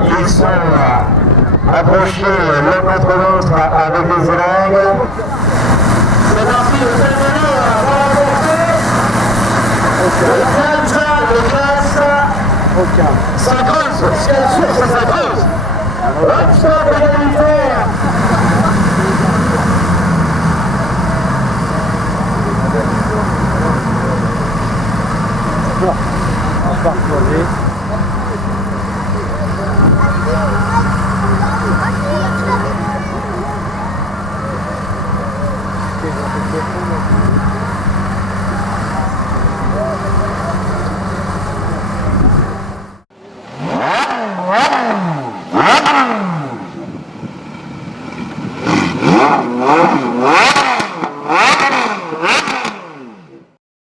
Ils sont approchés l'un contre l'autre avec des élagues. C'est parti, le Saint-Geneys va remporter le Claas. Ça creuse, ce qu'il y a sûr, ça creuse. Hop, stop, égalitaire. On va reposer. Wow.